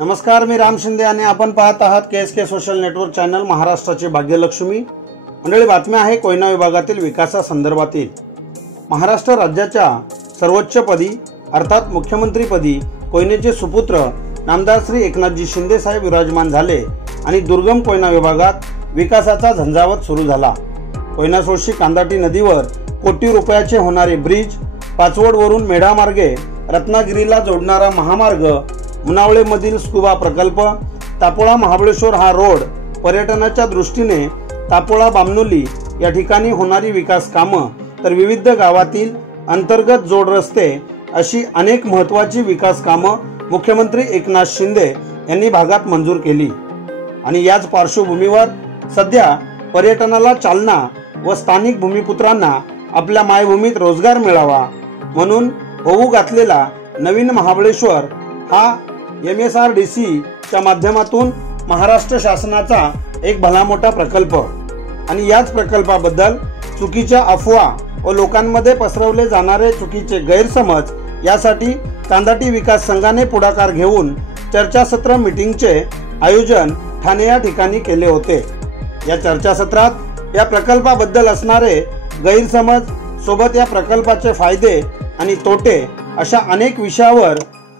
नमस्कार, मी राम शिंदे आणि आपण पाहत आहात KSK सोशल नेटवर्क चॅनल महाराष्ट्राची भाग्यलक्ष्मी। मंडळी, बातम्या आहे कोयना विभागातील विकासासंदर्भातील। महाराष्ट्र राज्याच्या सर्वोच्च पदी अर्थात मुख्यमंत्रीपदी कोयनेचे सुपुत्र नामदार श्री एकनाथजी शिंदे साहेब विराजमान झाले आणि दुर्गम कोयना विभागात विकासाचा झंझावात सुरू झाला। कोयना सोळशी कांदाटी नदीवर कोटी रुपयाचे होणारे ब्रिज, पाचवडवरून मेढा मार्गे रत्नागिरीला जोडणारा महामार्ग, मुनावळे मधील स्कुबा प्रकल्प, तापोळा महाबळेश्वर हा रोड, पर्यटनाच्या दृष्टीने तापोळा बामनोली या ठिकाणी होणारी विकास कामं, तर विविध गावातील अंतर्गत जोड रस्ते अशी अनेक महत्त्वाची विकास कामं मुख्यमंत्री एकनाथ शिंदे यांनी भागात मंजूर केली। आणि याच पार्श्वभूमीवर सध्या पर्यटनाला चालना व स्थानिक भूमिपुत्रांना आपल्या मायभूमीत रोजगार मिळावा म्हणून होऊ घातलेला नवीन महाबळेश्वर हा MSRDC च्या माध्यमातून महाराष्ट्र शासनाचा एक भला मोठा प्रकल्प आणि याच प्रकल्पाबद्दल चुकीच्या अफवा व लोकांमध्ये पसरवले जाणारे चुकीचे गैरसमज यासाठी कांदाटी विकास संघाने पुढाकार घेऊन चर्चासत्र मीटिंगचे आयोजन ठाणे या ठिकाणी केले होते। या चर्चासत्रात या प्रकल्पाबद्दल असणारे गैरसमज सोबत या प्रकल्पाचे फायदे आणि तोटे अशा अनेक विषयावर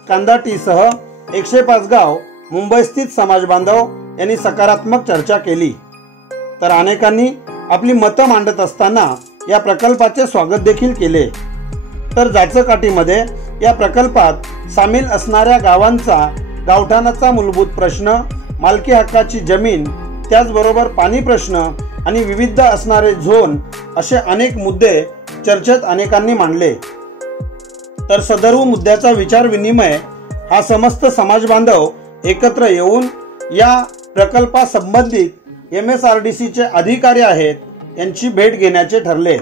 कांदाटीसह 105 गाव मुंबई स्थित समाज बांधव यांनी सकारात्मक चर्चा केली। तर अनेकांनी आपली मतं मांडत असताना या प्रकल्पाचे स्वागत देखील केले। तर जाचकाठीमध्ये या प्रकल्पात सामील असणाऱ्या गावांचा गावठाणाचा मूलभूत प्रश्न, मालकी हक्काची जमीन, त्याचबरोबर पाणी प्रश्न आणि विविध असणारे झोन असे अनेक मुद्दे चर्चेत अनेकांनी मांडले। तर सदर्व मुद्द्याचा विचार विनिमय हा समस्त समाज बांधव एकत्र येऊन या प्रकल्पासंबंधित MSRDC चे अधिकारी आहेत यांची भेट घेण्याचे ठरले।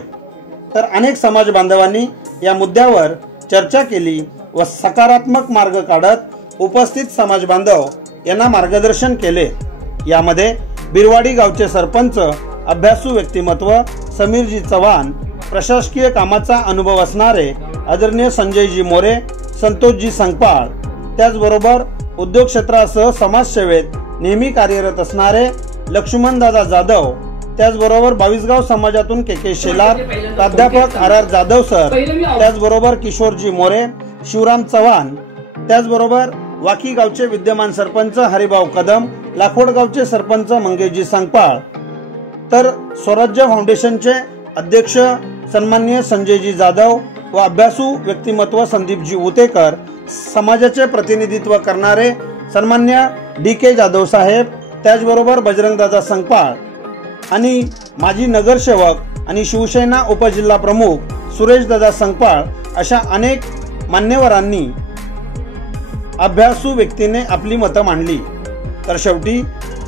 तर अनेक समाज बांधवांनी या मुद्द्यावर चर्चा केली व सकारात्मक मार्ग काढत उपस्थित समाज बांधव यांना मार्गदर्शन केले। यामध्ये बिरवाडी गावचे सरपंच, अभ्यासू व्यक्तिमत्व समीरजी चव्हाण, प्रशासकीय कामाचा अनुभव असणारे आदरणीय संजयजी मोरे, संतोषजी संकपाळ, त्याचबरोबर उद्योग क्षेत्रासह समाजसेवेत नेहमी कार्यरत असणारे लक्ष्मणदादा जाधव, त्याचबरोबर 22 गाव समाजातून KK शेलार, प्राध्यापक RR जाधव सर, त्याचबरोबर किशोरजी मोरे, शिवराम चव्हाण, त्याचबरोबर वाकी गावचे विद्यमान सरपंच हरिभाऊ कदम, लाखोड गावचे सरपंच मंगेशजी संकपाळ, तर स्वराज्य फाउंडेशनचे अध्यक्ष सन्माननीय संजयजी जाधव व अभ्यासू व्यक्तिमत्व संदीपजी उतेकर, समाजाचे प्रतिनिधित्व करणारे सन्मान्य DK जाधव साहेब, त्याचबरोबर बजरंगदादा संकपाळ आणि माजी नगरसेवक आणि शिवसेना उपजिल्हा प्रमुख सुरेशदादा संकपाळ अशा अनेक मान्यवरांनी अभ्यासू व्यक्तीने आपली मतं मांडली। तर शेवटी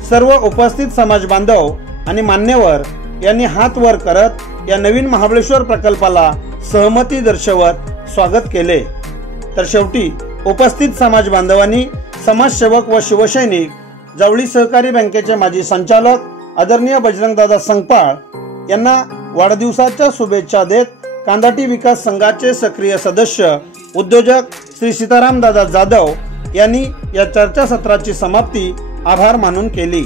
सर्व उपस्थित समाज बांधव आणि मान्यवर यांनी हात वर करत या नवीन महाबळेश्वर प्रकल्पाला सहमती दर्शवत स्वागत केले। तर शेवटी उपस्थित समाज बांधवांनी समाजसेवक व शिवसैनिक, जवळी सहकारी बँकेचे माजी संचालक आदरणीय बजरंगदादा संकपाळ यांना वाढदिवसाच्या शुभेच्छा देत कांदाटी विकास संघाचे सक्रिय सदस्य उद्योजक श्री सीतारामदादा जाधव यांनी या चर्चासत्राची समाप्ती आभार मानून केली।